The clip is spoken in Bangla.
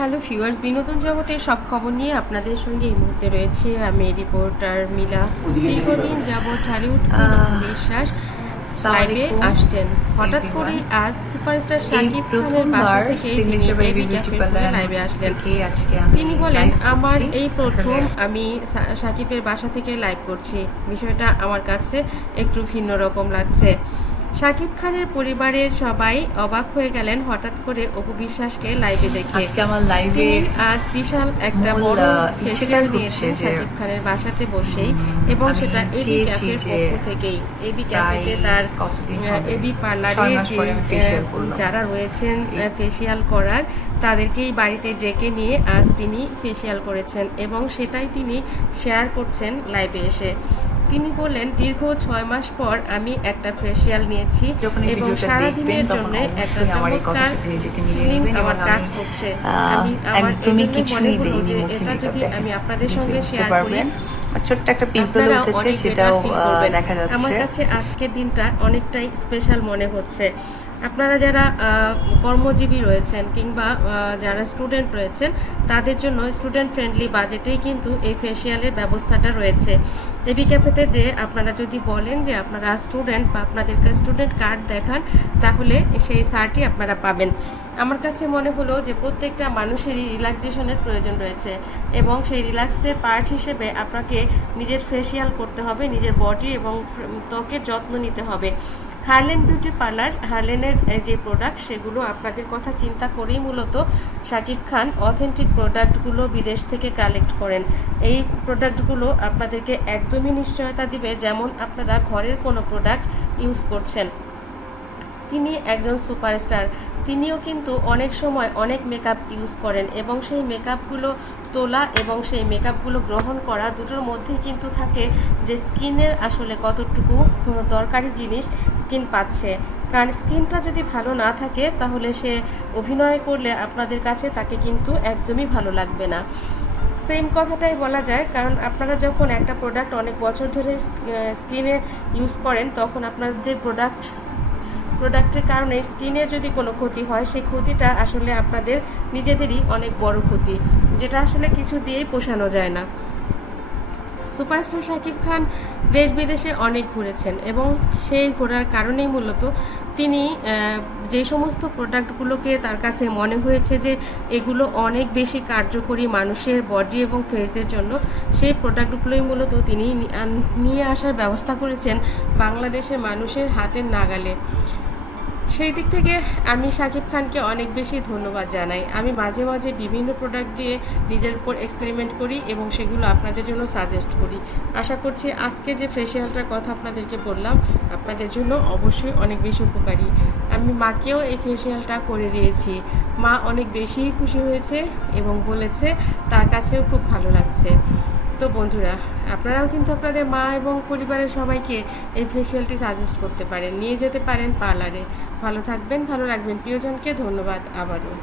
হ্যালো ভিউয়ার্স বিনোদন জগতের সব খবর নিয়ে আপনাদের সঙ্গে এই মুহূর্তে রয়েছে আমি রিপোর্টার মিলা। দীর্ঘদিন যাবৎ হলিউড বিশ্বাস লাইভে আসছেন। হঠাৎ. করেই আজ সুপারস্টার শাকিব খানের বাসা থেকে লাইভে আসলেন তিনি বলেন আমার এই প্রথম আমি সাকিবের বাসা থেকে লাইভ করছি। বিষয়টা আমার কাছে একটু ভিন্ন রকম লাগছে। সাকিব খানের পরিবারের সবাই অবাক হয়ে গেলেন হঠাৎ করে অপু বিশ্বাসকে লাইভে দেখে। আজকে আমার লাইভে আজ বিশাল একটা বড় ইচ্ছেটাই হচ্ছে নিয়েছেন যে, শাকিব খানের বাসাতে বসেই এবং সেটা এবি ক্যাফের পক্ষ থেকেই। এবি ক্যাফেতে তার এবি পার্লারে। যারা রয়েছেন ফেসিয়াল করার তাদেরকেই বাড়িতে ডেকে নিয়ে আজ তিনি ফেসিয়াল করেছেন এবং সেটাই তিনি শেয়ার করছেন লাইভে এসে। তিনি বললেন দীর্ঘ ছয় মাস পর আমি একটা ফেসিয়াল নিয়েছি এবং সারাদিনের জন্য একটা চমৎকার এবং আমার কাজ করছে। আমি আমার একদমই কিছুই দেইনি যে মুখে এটা যদি আমি আপনাদের সঙ্গে শেয়ার করি ছোট্ট একটা পিম্পল উঠেছে সেটাও দেখা। দেখা আমার কাছে আজকের দিনটা অনেকটাই স্পেশাল মনে হচ্ছে। আপনারা যারা কর্মজীবী রয়েছেন কিংবা যারা স্টুডেন্ট রয়েছেন, তাদের জন্য স্টুডেন্ট ফ্রেন্ডলি বাজেটেই কিন্তু এই ফেসিয়ালের ব্যবস্থাটা রয়েছে। এবি ক্যাফেতে যে আপনারা যদি বলেন যে আপনারা স্টুডেন্ট বা আপনাদেরকে স্টুডেন্ট কার্ড দেখান, তাহলে সেই সারটি আপনারা পাবেন। আমার কাছে মনে হলো যে প্রত্যেকটা মানুষেরই রিল্যাক্সেশনের প্রয়োজন রয়েছে এবং সেই রিল্যাক্সের পার্ট হিসেবে আপনাকে নিজের ফেসিয়াল করতে হবে, নিজের বডি এবং ত্বকের যত্ন নিতে হবে। হারলেন বিউটি পার্লার হারলেনের যে প্রোডাক্ট সেগুলো আপনাদের কথা চিন্তা করেই মূলত শাকিব খান অথেন্টিক প্রোডাক্টগুলো বিদেশ থেকে কালেক্ট করেন। এই প্রোডাক্টগুলো আপনাদেরকে একদমই নিশ্চয়তা দিবে, যেমন আপনারা ঘরের কোনো প্রোডাক্ট ইউজ করছেন। তিনি একজন সুপারস্টার তিনিও কিন্তু অনেক সময় অনেক মেকআপ ইউজ করেন এবং সেই মেকআপগুলো তোলা এবং সেই মেকআপগুলো গ্রহণ করা দুটোর মধ্যেই কিন্তু থাকে যে স্কিনের আসলে কতটুকু দরকারি জিনিস স্কিন পাচ্ছে। কারণ স্কিনটা যদি ভালো না থাকে, তাহলে সে অভিনয় করলে আপনাদের কাছে তাকে কিন্তু একদমই ভালো লাগবে না। সেম কথাটাই বলা যায়, কারণ আপনারা যখন একটা প্রোডাক্ট অনেক বছর ধরে স্কিনে ইউজ করেন, তখন আপনাদের প্রোডাক্ট প্রোডাক্টের কারণে স্কিনের যদি কোনো ক্ষতি হয়, সেই ক্ষতিটা আসলে আপনাদের নিজেদেরই অনেক বড় ক্ষতি, যেটা আসলে কিছু দিয়েই পোষানো যায় না। সুপারস্টার শাকিব খান দেশ বিদেশে অনেক ঘুরেছেন এবং সেই ঘোরার কারণেই মূলত তিনি যে সমস্ত প্রোডাক্টগুলোকে তার কাছে মনে হয়েছে যে এগুলো অনেক বেশি কার্যকরী মানুষের বডি এবং ফেসের জন্য, সেই প্রোডাক্টগুলোই মূলত তিনি নিয়ে আসার ব্যবস্থা করেছেন বাংলাদেশের মানুষের হাতের নাগালে। সেই দিক থেকে আমি শাকিব খানকে অনেক বেশি ধন্যবাদ জানাই। আমি মাঝে মাঝে বিভিন্ন প্রোডাক্ট দিয়ে নিজের উপর এক্সপেরিমেন্ট করি এবং সেগুলো আপনাদের জন্য সাজেস্ট করি। আশা করছি আজকে যে ফেসিয়ালটার কথা আপনাদেরকে বললাম, আপনাদের জন্য অবশ্যই অনেক বেশি উপকারী। আমি মাকেও এই ফেসিয়ালটা করে দিয়েছি। মা অনেক বেশি খুশি হয়েছে এবং বলেছে, তার কাছেও খুব ভালো লাগছে। তো বন্ধুরা, আপনারাও কিন্তু আপনাদের মা এবং পরিবারের সবাইকে এই ফেসিয়ালটি সাজেস্ট করতে পারেন। নিয়ে যেতে পারেন পার্লারে ভালো থাকবেন, ভালো রাখবেন। প্রিয়জনকে ধন্যবাদ আবারও।